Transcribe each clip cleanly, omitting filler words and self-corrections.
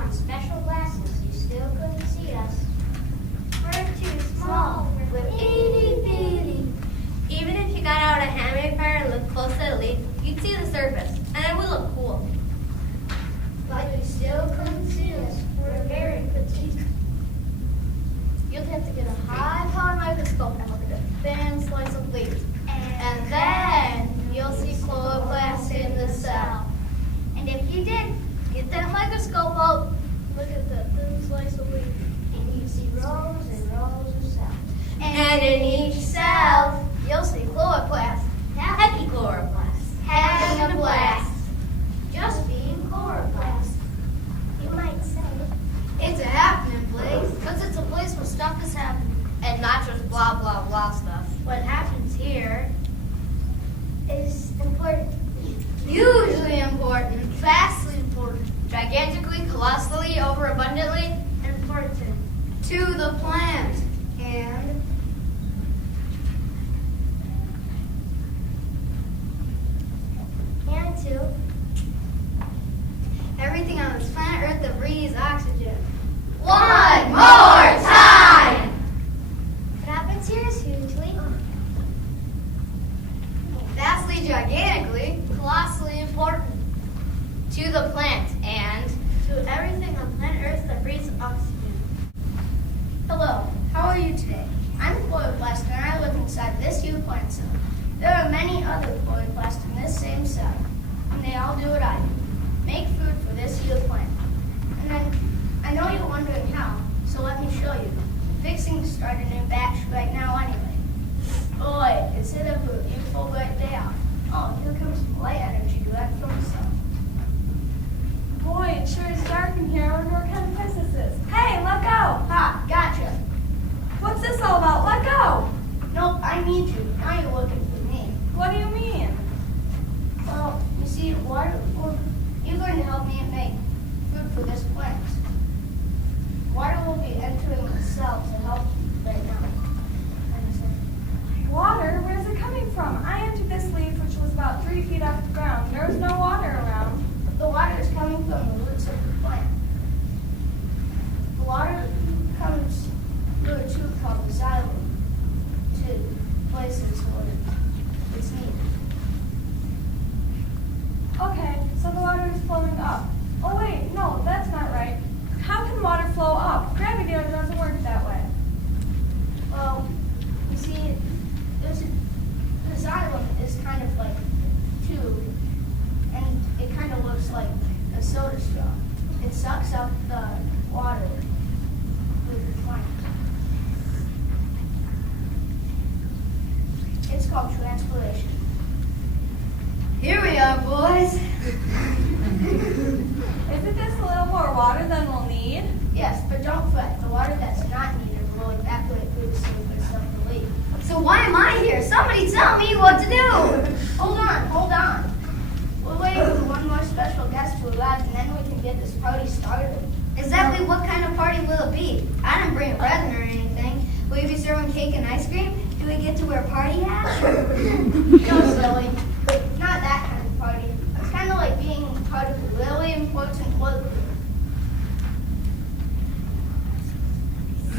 on special glasses, you still couldn't see us. We're too small, we're itty bitty. Even if you got out a hand magnifier and looked close at a leaf, you'd see the surface, and it would look cool. But you still couldn't see us. We're very petite. You'd have to get a high-powered microscope and look at a thin slice of leaf. And then you'll see chloroplast in the cell. And if you did, Get that microscope out. Look at that thin slice of leaf. and you see rows and rows of cells. And in each cell, You'll see chloroplast. happy chloroplast. Having a blast. Just being chloroplast. You might say. It's a happening place. Because it's a place where stuff is happening. And not just blah, blah, blah stuff. What happens here Is important. usually important, vastly important, Gigantically, colossally, overabundantly, Important. to the plant. And And two. everything on this planet Earth that breathes oxygen. One more time! What happens here is hugely. Vastly, gigantically, colossally important. To the plant and To everything on planet Earth that breathes oxygen. Hello, how are you today? I'm a chloroplast and I live inside this huge plant cell. There are many other chloroplasts in this same cell, and they all do what I do. Make food for this huge plant. And then, I know you're wondering how, so let me show you. Fixing to start a new batch right now anyway. Boy, is it a beautiful bright day out. Oh, here comes some light energy direct from the sun. Boy, it sure is dark in here. I wonder what kind of place this is. Hey, let go! Ha, gotcha. What's this all about? Let go! Nope, I need you. Now you're looking for me. What do you mean? Well, you see, you're going to help me make food for this plant. Water will be entering the cell to help right now. Water? Where's it coming from? I entered this leaf, which was about 3 feet off the ground. There was no water around. The water is coming from the roots of the plant. The water comes through a tube called the xylem to places where it's needed. Okay, so the water is flowing up. Oh wait, no, that's not right. How can water flow up? Gravity doesn't work that way. Well, you see, the xylem is kind of like a tube, and it kind of looks like a soda straw. It sucks up the water with the plant. It's called transpiration. Here we are, boys. Isn't this a little more water than we'll need? Yes, but don't fret. The water that's not needed will evaporate through the surface of the leaf. so why am I here? Somebody tell me what to do! Hold on. We're waiting for one more special guest to arrive, and then we can get this party started. Exactly what kind of party will it be? I didn't bring a present or anything. Will you be serving cake and ice cream? Do we get to wear party hats? No, silly. Not that kind of party. It's kind of like being part of a really important club.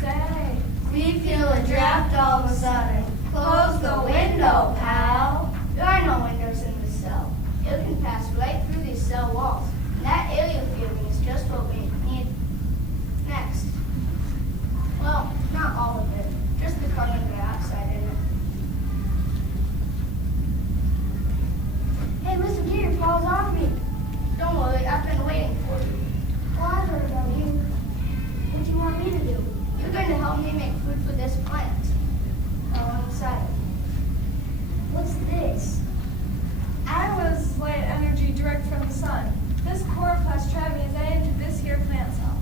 Say. We feel a draft all of a sudden. Close the window, pal. There are no windows in this cell. You can pass right through these cell walls. And that alien feeling is just what we need next. Well, not all of it. Just the carbon dioxide in it. Hey, Mr. Gear, falls off me. Don't worry, I've been waiting for you. Well, I've heard about you. What do you want me to do? You're going to help me make food for this plant. Alongside. What's this? I was light energy direct from the sun. This chloroplast trapped me as I entered this here plant cell.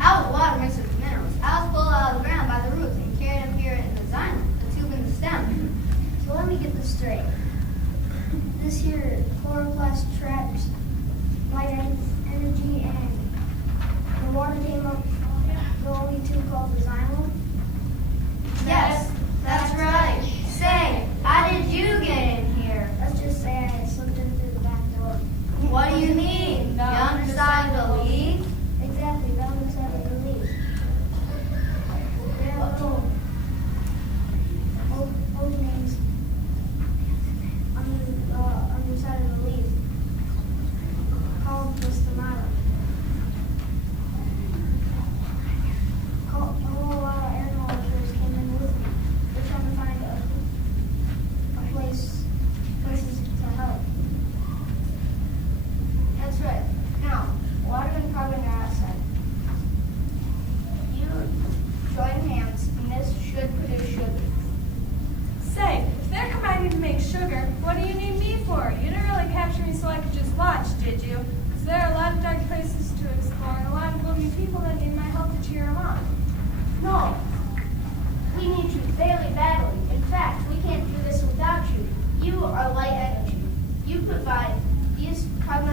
I was water mixed with minerals. I was pulled out of the ground by the roots and carried up here in the xylem, the tube in the stem. So let me get this straight. This here chloroplast traps light energy and the water came up the only tube called the xylem. Yes, that's right. Say, how did you get in here? Let's just say I slipped in through the back door. What do you mean? The underside of the leaf? Exactly.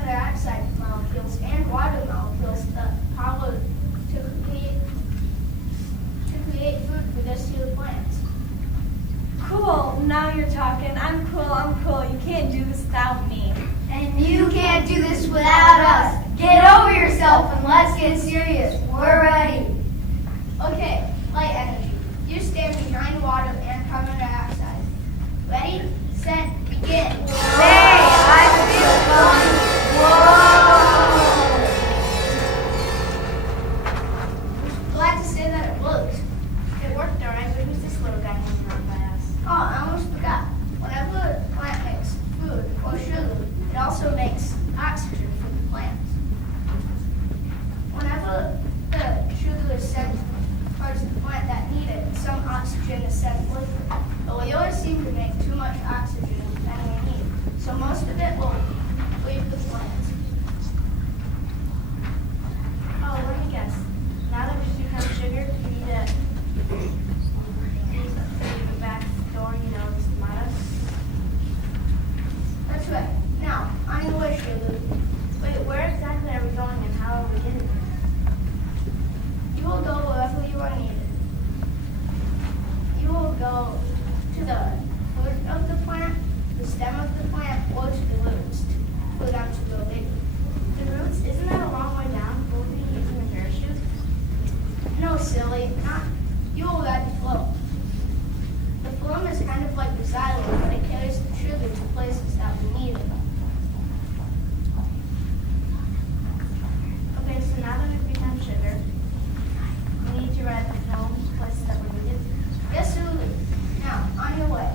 dioxide molecules and water molecules that follow to create food for this here plants. Cool, now you're talking. I'm cool. You can't do this without me. And you can't do this without us. Get over yourself and let's get serious. We're ready. Okay, light energy. You stand behind water and carbon dioxide. Ready, set, begin. Hey, I feel fun. Whoa! Glad to say that it worked. It worked alright, but who's this little guy hanging around by us? Oh, I almost forgot. Whenever a plant makes food or sugar, it also makes oxygen for the plants. Whenever the sugar is sent to parts of the plant that need it, some oxygen is sent with it. But we always seem to make too much oxygen than we need, so most of it will leave the plants. Oh, let me guess. Now that we have sugar, we need to use the back door, the tomatoes. That's right. Now, on your way, sugar. Wait, where exactly are we going and how are we getting there? You will go wherever you are needed. You will go to the root of the plant, the stem of the plant, or to the roots to put on to grow bigger. The roots, isn't that a long way down? Will we be using a parachute? No, silly, not. You will ride the float. The flume is kind of like the silo, but it carries the sugar to places that we need it. Okay, so now that we've become sugar, we need to ride the film to places that we need it. Yes, Lulu. Now, on your way.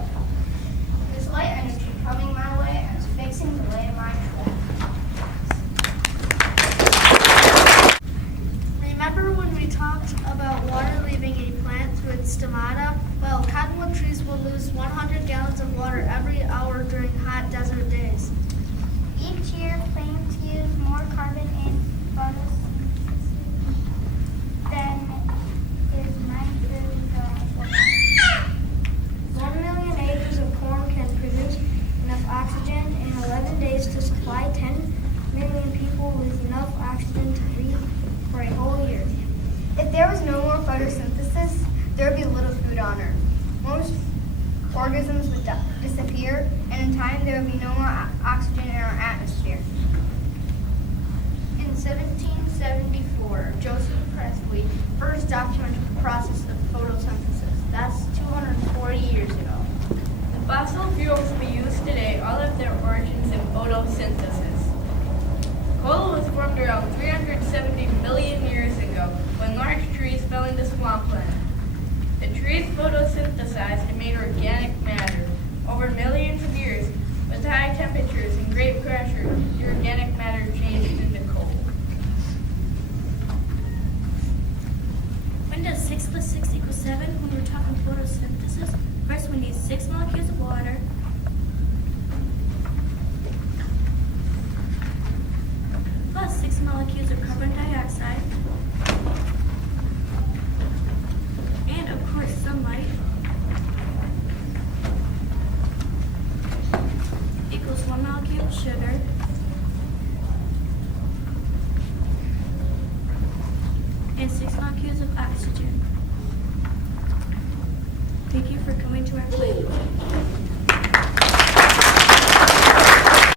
There's light energy coming my way and it's fixing to lay my track. Remember when we talked about water leaving a plant through its stomata? Well, cottonwood trees will lose 100 gallons of water every hour during hot desert days. Each year, plants use more carbon in photosynthesis than is nitrogen. 1 million acres of corn can produce enough oxygen in 11 days to supply 10 million people with enough oxygen to breathe for a whole year. If there was no more photosynthesis, there would be little food on Earth. Most organisms would disappear, and in time there would be no more oxygen in our atmosphere. In 1774, Joseph Presley first documented the process of photosynthesis. That's 240 years ago. The fossil fuels we use today all have their origins in photosynthesis. Coal was formed around 370 million years ago when large trees fell into swampland. The trees photosynthesized and made organic matter. Over millions of years, with high temperatures and great pressure, the organic matter changed into coal. When does 6 plus 6 equal 7 when we're talking photosynthesis? First, we need 6 molecules of water, plus 6 molecules of carbon dioxide, and of course sunlight, equals 1 molecule of sugar, and 6 molecules of oxygen. Thank you for coming to our plant.